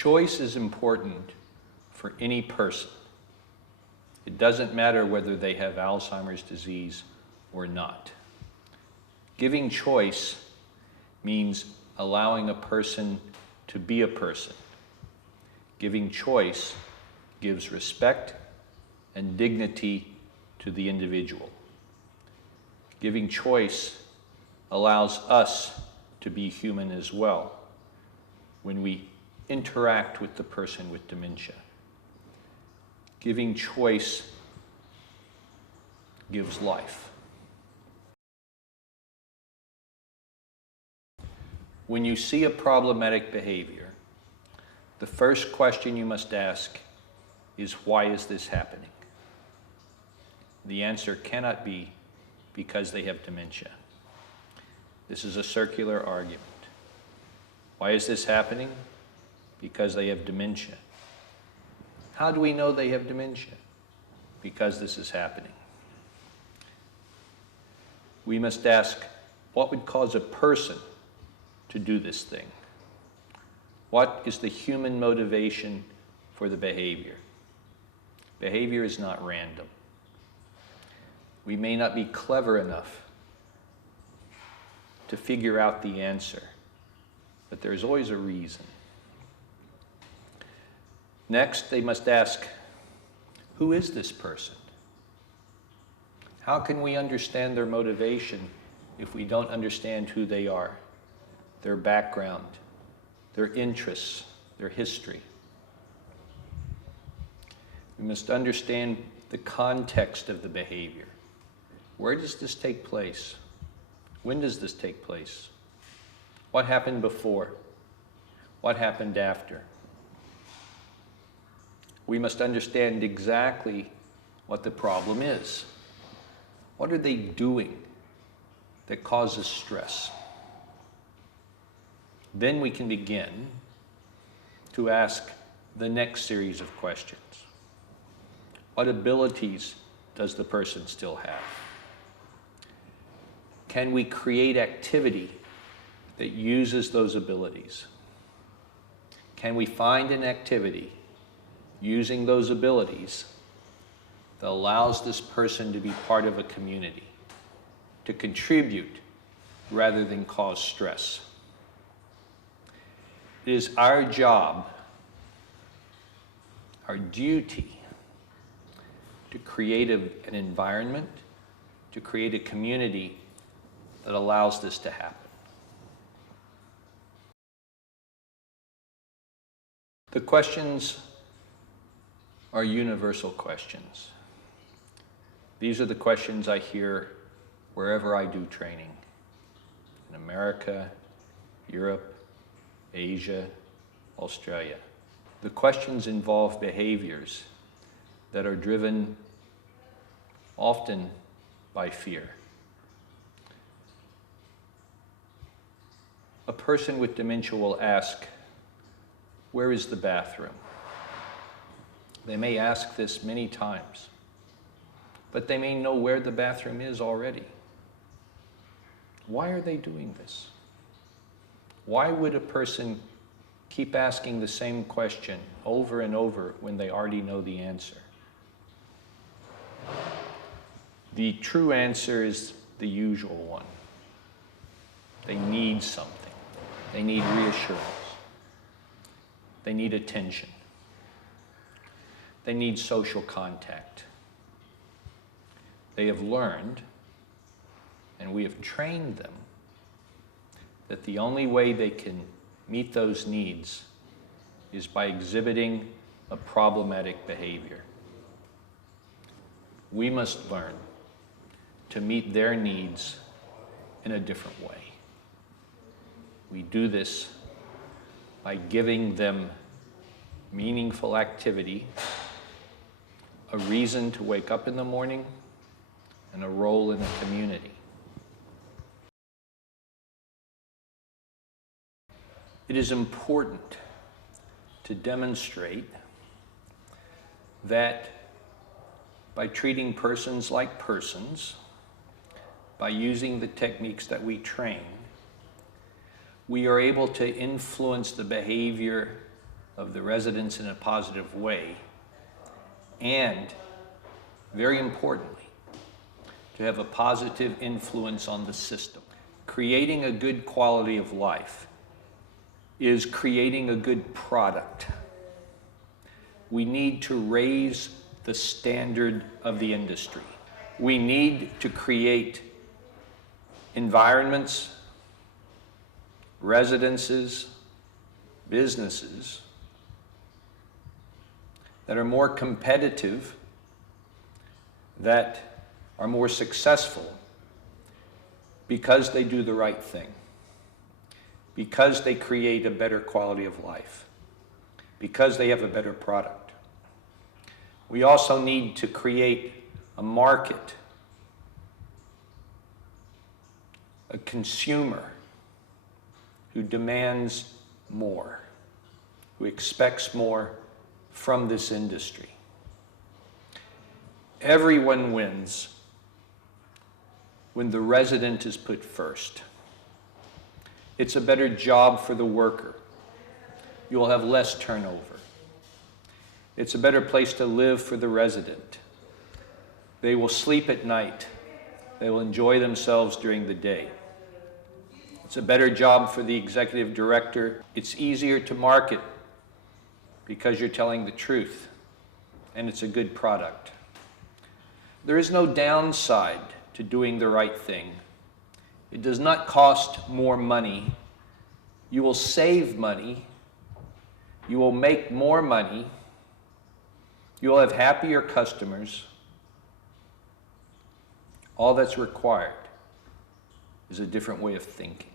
Choice is important for any person. It doesn't matter whether they have Alzheimer's disease or not. Giving choice means allowing a person to be a person. Giving choice gives respect and dignity to the individual. Giving choice allows us to be human as well when we interact with the person with dementia. Giving choice gives life. When you see a problematic behavior, the first question you must ask is, why is this happening? The answer cannot be because they have dementia. This is a circular argument. Why is this happening? Because they have dementia. How do we know they have dementia? Because this is happening. We must ask, what would cause a person to do this thing? What is the human motivation for the behavior? Behavior is not random. We may not be clever enough to figure out the answer, but there's always a reason. Next, they must ask, who is this person? How can we understand their motivation if we don't understand who they are, their background, their interests, their history? We must understand the context of the behavior. Where does this take place? When does this take place? What happened before? What happened after? We must understand exactly what the problem is. What are they doing that causes stress? Then we can begin to ask the next series of questions. What abilities does the person still have? Can we create activity that uses those abilities? Can we find an activity using those abilities that allows this person to be part of a community, to contribute rather than cause stress? It is our job, our duty, to create an environment, to create a community that allows this to happen. The questions are universal questions. These are the questions I hear wherever I do training. In America, Europe, Asia, Australia. The questions involve behaviors that are driven often by fear. A person with dementia will ask, where is the bathroom? They may ask this many times, but they may know where the bathroom is already. Why are they doing this? Why would a person keep asking the same question over and over when they already know the answer? The true answer is the usual one. They need something. They need reassurance. They need attention. They need social contact. They have learned, and we have trained them, that the only way they can meet those needs is by exhibiting a problematic behavior. We must learn to meet their needs in a different way. We do this by giving them meaningful activity, a reason to wake up in the morning, and a role in a community. It is important to demonstrate that by treating persons like persons, by using the techniques that we train, we are able to influence the behavior of the residents in a positive way, and, very importantly, to have a positive influence on the system. Creating a good quality of life is creating a good product. We need to raise the standard of the industry. We need to create environments, residences, businesses that are more competitive, that are more successful because they do the right thing, because they create a better quality of life, because they have a better product. We also need to create a market, a consumer who demands more, who expects more from this industry. Everyone wins when the resident is put first. It's a better job for the worker. You will have less turnover. It's a better place to live for the resident. They will sleep at night. They will enjoy themselves during the day. It's a better job for the executive director. It's easier to market because you're telling the truth, and it's a good product. There is no downside to doing the right thing. It does not cost more money. You will save money. You will make more money. You will have happier customers. All that's required is a different way of thinking.